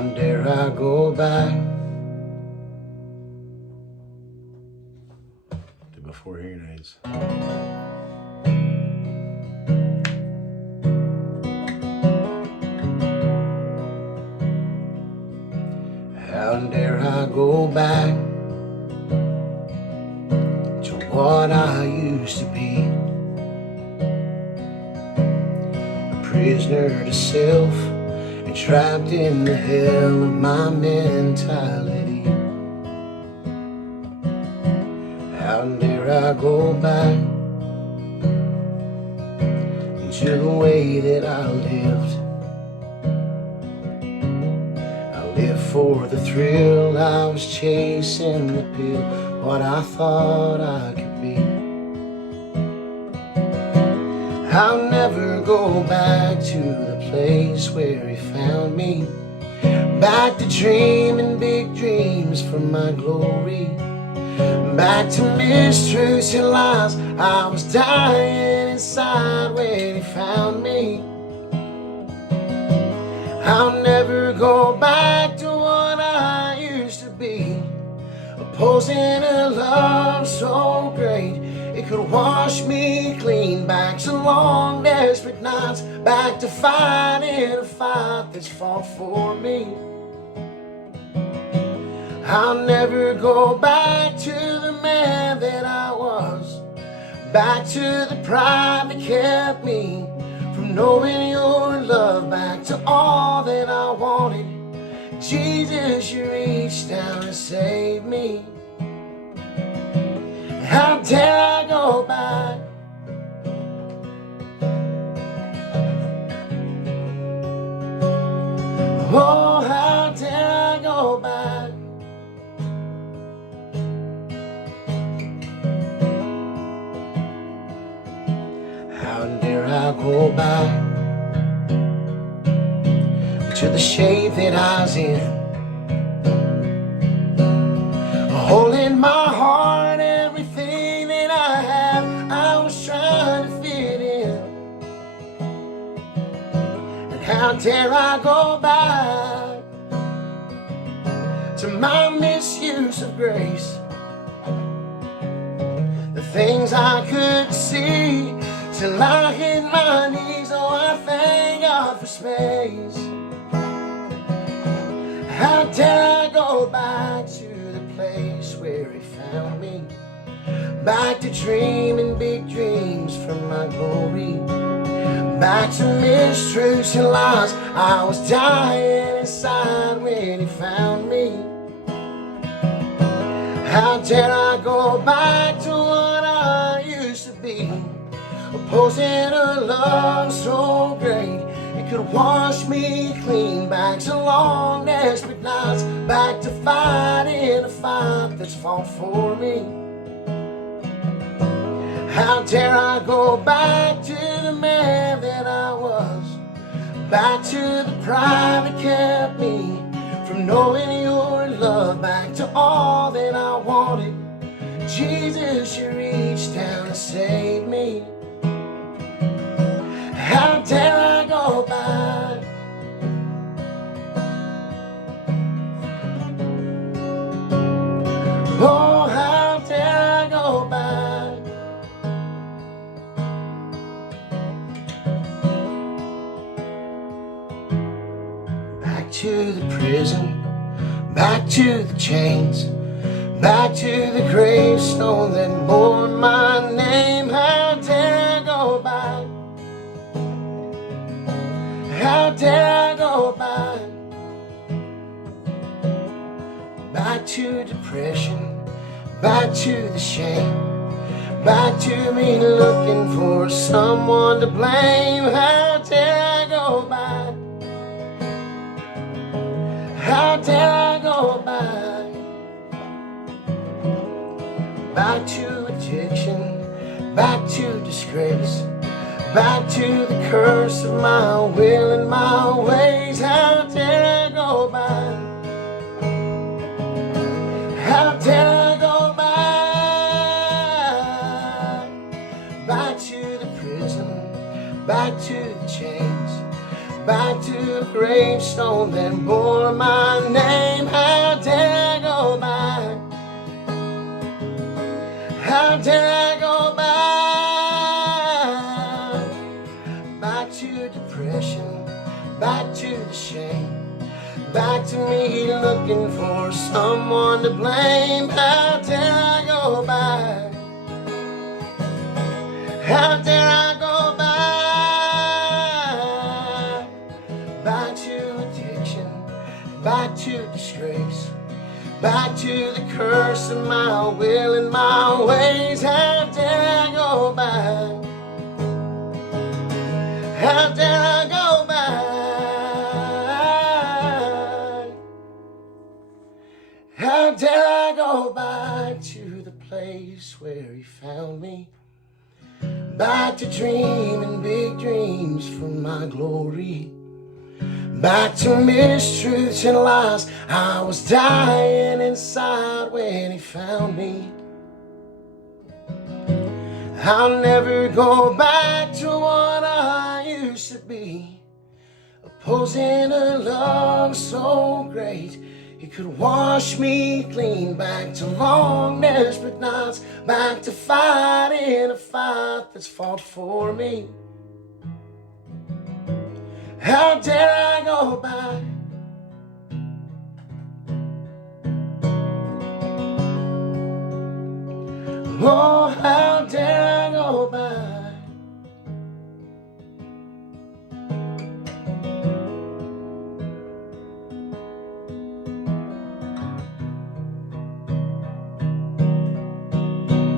How dare I go back to before hearing aids? How dare I go back to what I used to be? A prisoner to self and trapped in the hell of my mentality. How dare I go back into the way that I lived? I lived for the thrill, I was chasing the pill, what I thought I could be. I'll never go back to the place where he found me, back to dreaming big dreams for my glory, back to mistruths and lies. I was dying inside when he found me. I'll never go back to what I used to be, opposing a love so great it could wash me clean, back to long desperate nights, back to fighting a fight that's fought for me. I'll never go back to the man that I was, back to the pride that kept me from knowing your love, back to all that I wanted. Jesus, you reached down and saved me. How dare I go back? Oh, how dare I go back? How dare I go back to the shape that I was in, a hole in my heart, everything that I had, I was trying to fit in. And how dare I go back to my misuse of grace, the things I could see till I hit my knees. Oh, I thank God for space. How dare I go back to the place where he found me, back to dreaming big dreams from my glory, back to mistruths and lies. I was dying inside when he found me. How dare I go back to what I used to be, opposing a love so great it could wash me clean, back to long desperate nights, back to fighting a fight that's fought for me. How dare I go back to the man that I was, back to the pride that kept me from knowing your love, back to all that I wanted. Jesus, you reached down and saved me. How dare I go back? Oh, how dare I go back? Back to the prison, back to the chains, back to the gravestone that bore my name. How dare I go back? How dare I go back? Back to depression, back to the shame, back to me looking for someone to blame. How dare I go back? How dare I go back? Back to addiction, back to disgrace, back to the curse of my will and my ways. How dare I go back? How dare I go back? Back to the prison, back to the chains, back to the gravestone that bore my name. How dare I go back? How dare I go back? Back to depression, back to the shame, back to me looking for someone to blame. How dare I go back? How dare I go back? Back to addiction, back to disgrace, back to the curse of my will and my ways. How dare I go back? How dare I go back? How dare I go back to the place where he found me? Back to dreaming big dreams from my glory. Back to mistruths and lies. I was dying inside when he found me. I'll never go back to what I used to be, opposing a love so great it could wash me clean. Back to long desperate nights, back to fighting a fight that's fought for me. How dare I go back? Oh,